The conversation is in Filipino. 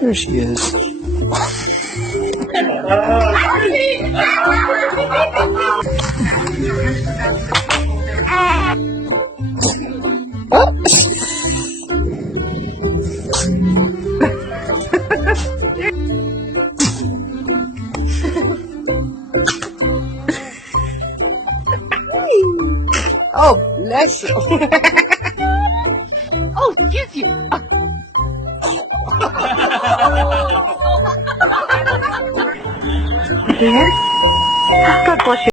There she is. Oh, bless you. Oh, excuse you. God bless you.